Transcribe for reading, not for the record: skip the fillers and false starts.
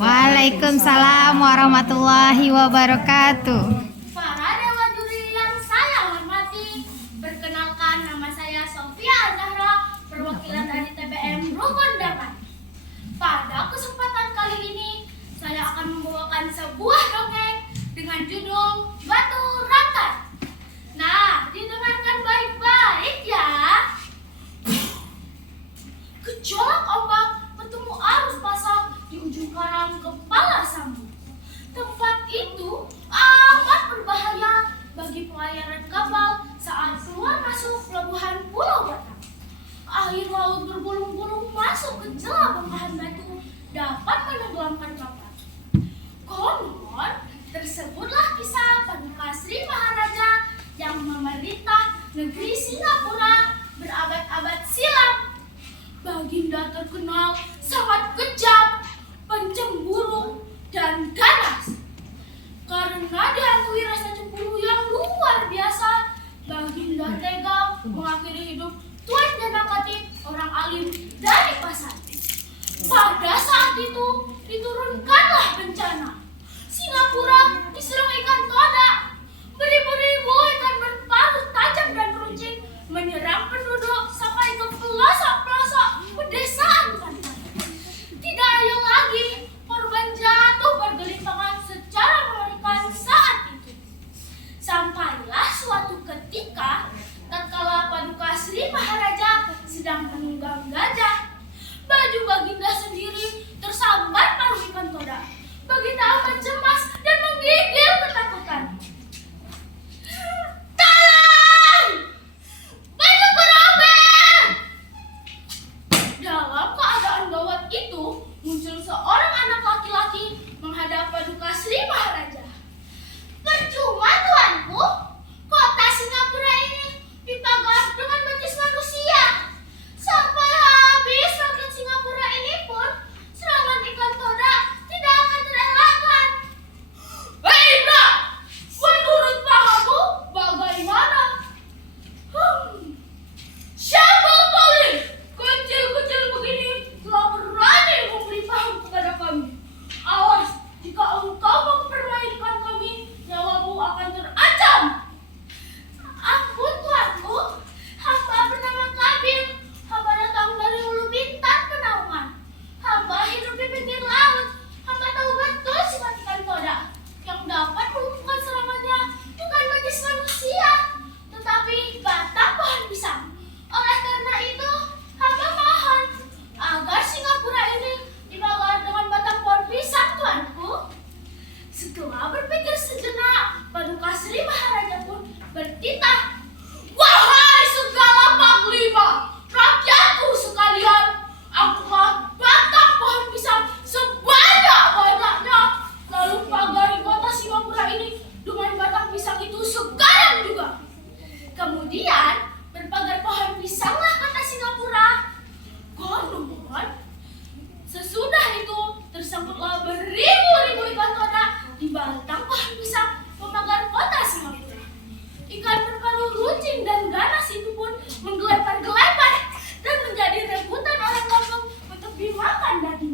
Waalaikumsalam warahmatullahi wabarakatuh. Para dewa juri yang saya hormati, perkenalkan nama saya Sofia Zahra, perwakilan dari TBM Rukun Dapat. Pada kesempatan kali ini, saya akan membawakan sebuah dongeng dengan judul Batu Rangkai. Nah, didengarkan baik-baik ya. Gejolak ombak bertemu arus pasang di ujung karang kepala Sambu. Tempat itu amat berbahaya bagi pelayaran kapal saat keluar masuk pelabuhan Pulau Batam. Air laut bergulung-gulung masuk ke celah bongkahan batu dapat menenggelamkan kapal. Konon, tersebutlah kisah Paduka Sri Maharaja yang memerintah negeri Singapura berabad-abad silam. Baginda terkenal sangat kejam, pencemburu, dan ganas. Karena dihantui rasa cemburu yang luar biasa, Baginda tega mengakhiri hidup Tuan Janakatik, orang alim dari pasar. Pada saat itu, diturunkanlah bencana. Singapura diserang ikan todak. Beribu-ribu ikan berparuh tajam dan runcing menyerang penduduk sampai ke pelosok-pelosok pedesaan pantai. Tidak ada lagi korban jatuh bergelimpangan secara mengerikan saat itu. Sampailah suatu ketika, tatkala Paduka Sri Maharaja sedang menunggang gajah, baju Baginda sendiri tersambar paruh ikan todak. Baginda amat cemas dan menggigil ketakutan. Tolong! Bajuku robek! Dalam keadaan gawat itu, muncul seorang anak laki-laki menghadap Paduka Sri Maharaja. Percuma tuanku, kota Singapura ini dipagar dengan betis manusia. Sampai habis rakyat Singapura ini pun, serangan ikan todak tidak akan terelakkan. Hei Ibra, menurut pahamu bagaimana? Siapa kalian? Kecil-kecil begini telah berani memberi paham kepada kami. Awas, jika engkau mempermainkan kami, nyawamu akan terancam. Ampun tuanku, hamba bernama Kabil. Hamba datang dari Hulu Bintang Penaungan. Hamba hidup di pinggir laut. Hamba tahu betul sifat ikan todak. Yang dapat melumpuhkan serangannya bukan betis manusia, tetapi batang pohon pisang. Oleh karena itu, hamba mohon agar Singapura ini dipagar dengan batang pohon pisang, tuanku. Setelah berpikir sejenak, Paduka Sri Maharaja pun bertitah. Wahai segala panglima, rakyatku sekalian, akulah batang pohon pisang sebanyak-banyaknya. Lalu pagari kota Singapura ini dengan batang pisang itu sekarang juga. Kemudian berpagar pohon pisanglah kota Singapura. Konon, sesudah itu tersangkutlah beribu-ribu ikan todak di batang pohon pisang pemagar kota Singapura. Ikan berparuh runcing dan ganas itu pun menggelepar-gelepar dan menjadi rebutan orang kampung untuk dimakan daging.